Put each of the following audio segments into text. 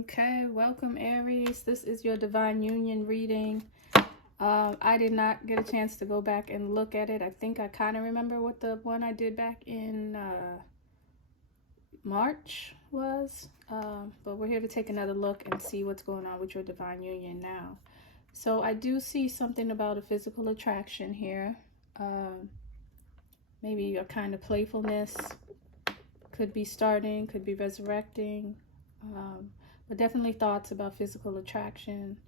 Okay, welcome Aries. This is your divine union reading. I did not get a chance to go back and look at it. I think I kind of remember what the one I did back in March was. But we're here to take another look and see what's going on with your divine union now. So I do see something about a physical attraction here. Maybe a kind of playfulness could be starting, could be resurrecting. But definitely thoughts about physical attraction.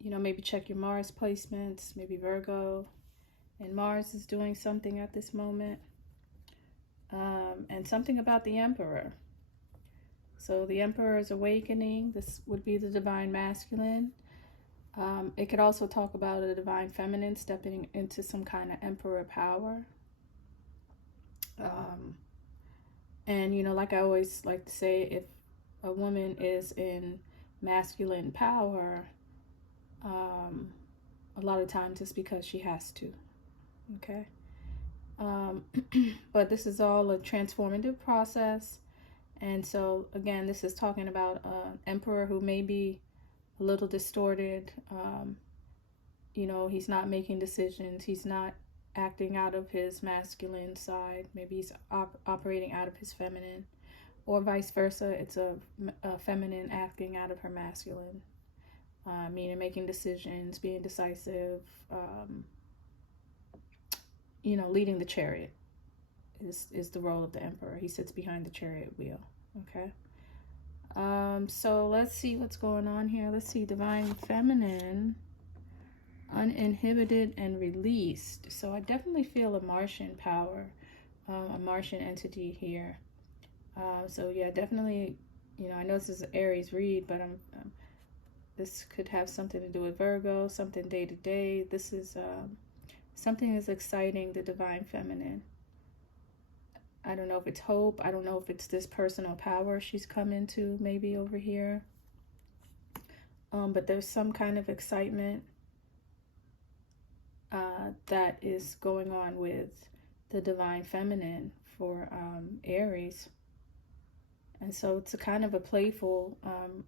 Maybe check your Mars placements, maybe Virgo. And Mars is doing something at this moment. And something about the Emperor. So the Emperor is awakening. This would be the divine masculine. It could also talk about a divine feminine stepping into some kind of Emperor power. And like I always like to say, if a woman is in masculine power, a lot of times it's because she has to. Okay. But this is all a transformative process. And so again, this is talking about an emperor who may be a little distorted. He's not making decisions. He's not acting out of his masculine side. Maybe he's operating out of his feminine, or vice versa. It's a feminine acting out of her masculine, meaning making decisions, being decisive, leading the chariot is the role of the emperor. He sits behind the chariot wheel. Okay. So let's see what's going on here. Let's see, divine feminine, uninhibited and released. So I definitely feel a Martian power, a Martian entity here. So yeah, definitely, I know this is an Aries read, but this could have something to do with Virgo, something day to day. This is something that's exciting the divine feminine. I don't know if it's hope. I don't know if it's this personal power she's come into maybe over here. But there's some kind of excitement that is going on with the divine feminine for Aries. And so it's a kind of a playful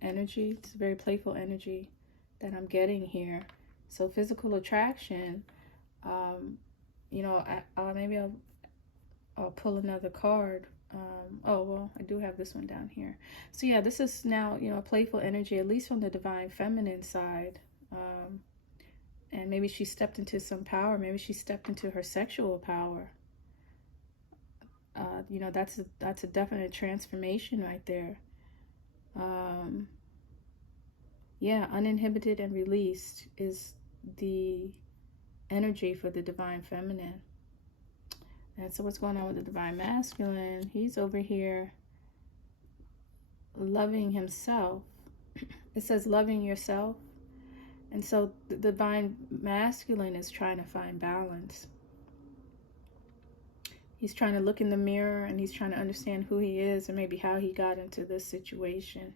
energy. It's a very playful energy that I'm getting here. So physical attraction, maybe I'll pull another card. I do have this one down here. So yeah, this is now, a playful energy, at least from the divine feminine side. And maybe she stepped into some power. Maybe she stepped into her sexual power. That's a definite transformation right there. Uninhibited and released is the energy for the divine feminine. And so what's going on with the divine masculine? He's over here loving himself. It says loving yourself. And so the divine masculine is trying to find balance. He's trying to look in the mirror and he's trying to understand who he is and maybe how he got into this situation.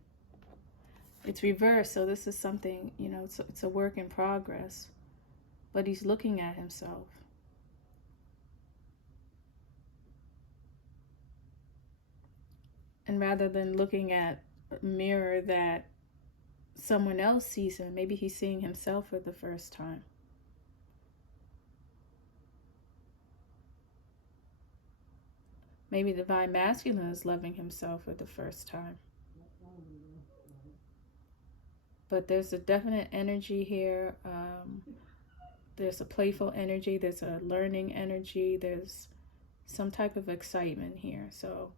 It's reversed, so this is something, it's a work in progress. But he's looking at himself. And rather than looking at a mirror that someone else sees him, maybe he's seeing himself for the first time. Maybe the divine masculine is loving himself for the first time. But there's a definite energy here. There's a playful energy. There's a learning energy. There's some type of excitement here. So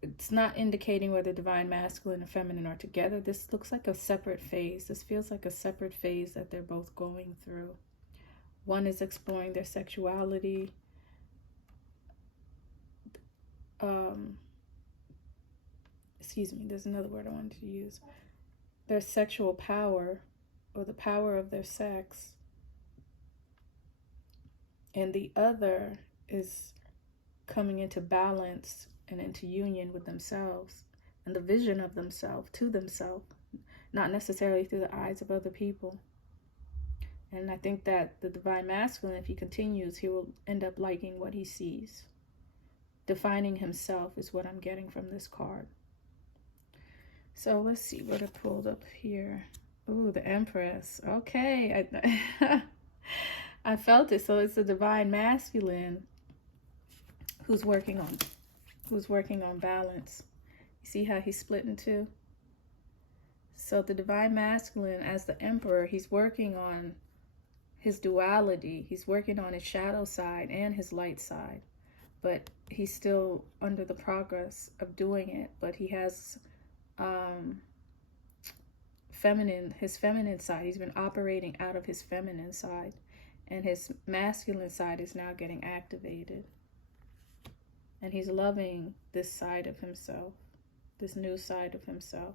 it's not indicating whether divine masculine and feminine are together. This looks like a separate phase. This feels like a separate phase that they're both going through. One is exploring their sexuality. There's another word I wanted to use. Their sexual power, or the power of their sex. And the other is coming into balance and into union with themselves and the vision of themselves, to themselves, not necessarily through the eyes of other people. And I think that the divine masculine, if he continues, he will end up liking what he sees. Defining himself is what I'm getting from this card. So let's see what I pulled up here. Ooh, the Empress. Okay, I felt it. So it's the divine masculine who's working on balance. You see how he's split in two? So the divine masculine, as the emperor, he's working on his duality. He's working on his shadow side and his light side. But he's still under the progress of doing it. But he has his feminine side. He's been operating out of his feminine side. And his masculine side is now getting activated. And he's loving this side of himself, this new side of himself.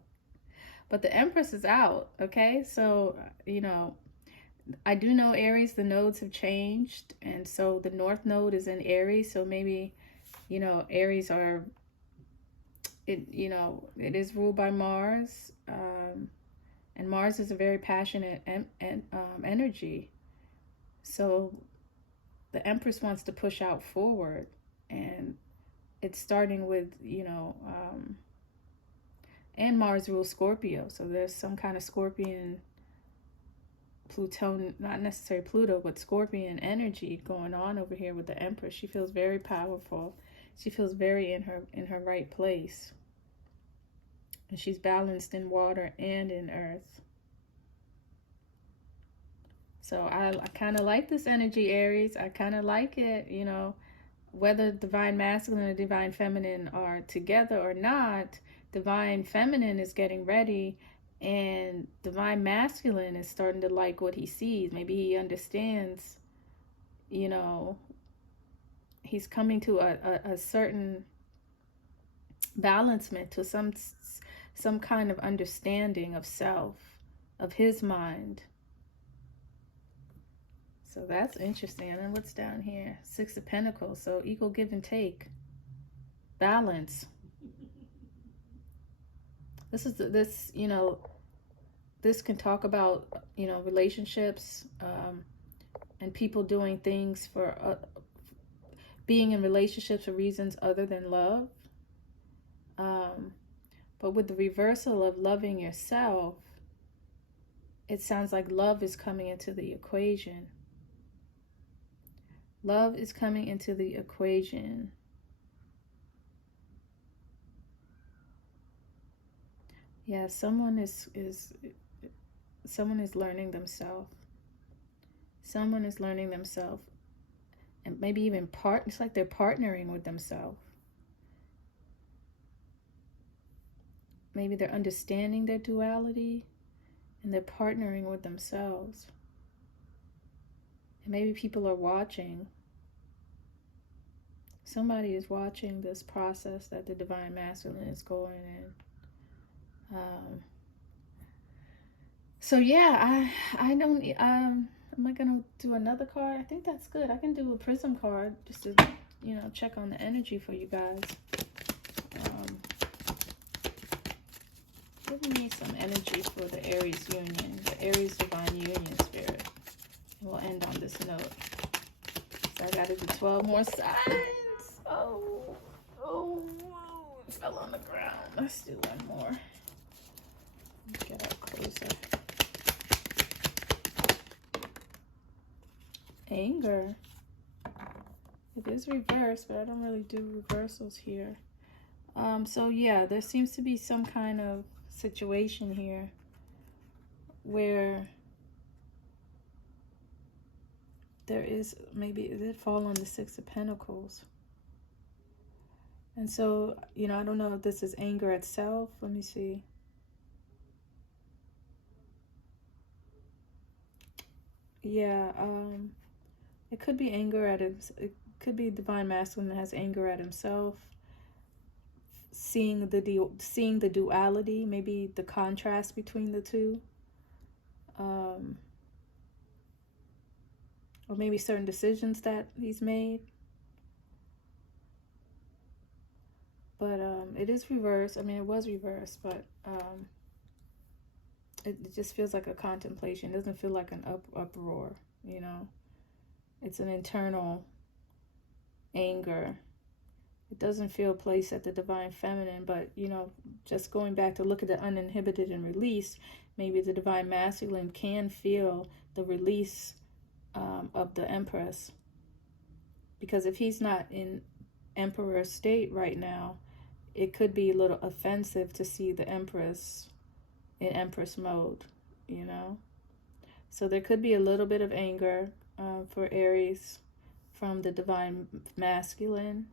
But the Empress is out, okay? So, I do know Aries, the nodes have changed. And so the North Node is in Aries. So maybe, Aries are, it is ruled by Mars. And Mars is a very passionate energy. So the Empress wants to push out forward. And it's starting with, and Mars rules Scorpio. So there's some kind of Scorpion, Pluto, not necessarily Pluto, but Scorpion energy going on over here with the Empress. She feels very powerful. She feels very in her right place. And she's balanced in water and in earth. So I kind of like this energy, Aries. I kind of like it, whether divine masculine or divine feminine are together or not. Divine feminine is getting ready, and divine masculine is starting to like what he sees. Maybe he understands, he's coming to a certain balancement, to some kind of understanding of self, of his mind. So that's interesting. And then what's down here? Six of Pentacles. So equal give and take. Balance. This can talk about, relationships, and people doing things for, being in relationships for reasons other than love. But with the reversal of loving yourself, it sounds like love is coming into the equation. Love is coming into the equation. Yeah, someone is learning themselves. Someone is learning themselves. And maybe even it's like they're partnering with themselves. Maybe they're understanding their duality and they're partnering with themselves. And maybe people are watching. Somebody is watching this process that the divine masculine is going in. So yeah, I don't, am I going to do another card? I think that's good. I can do a prism card just to, check on the energy for you guys. Give me some energy for the Aries union, the Aries divine union spirit. And we'll end on this note. So I got to do 12 more signs. Oh, it fell on the ground. Let's do one more. Get out closer. Anger. It is reversed, but I don't really do reversals here. So yeah, there seems to be some kind of situation here where there is, maybe it did fall on the Six of Pentacles. And so, I don't know if this is anger at self. Let me see. Yeah, it could be anger at him. It could be divine masculine that has anger at himself. Seeing the duality, maybe the contrast between the two. Or maybe certain decisions that he's made. But it is reversed. I mean, it was reversed, but it just feels like a contemplation. It doesn't feel like an uproar, It's an internal anger. It doesn't feel placed at the divine feminine, but, you know, just going back to look at the uninhibited and released, maybe the divine masculine can feel the release of the Empress. Because if he's not in Emperor state right now, it could be a little offensive to see the Empress in Empress mode, you know. So there could be a little bit of anger for Aries from the divine masculine.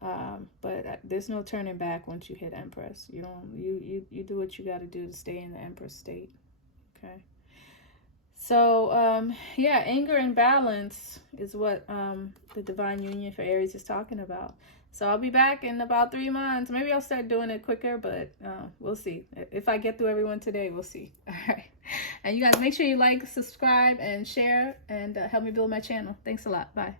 But there's no turning back once you hit Empress. You do what you got to do to stay in the Empress state. Okay. So yeah, anger and balance is what the divine union for Aries is talking about. So I'll be back in about 3 months. Maybe I'll start doing it quicker, but we'll see. If I get through everyone today, we'll see. All right. And you guys make sure you like, subscribe, and share, and help me build my channel. Thanks a lot. Bye.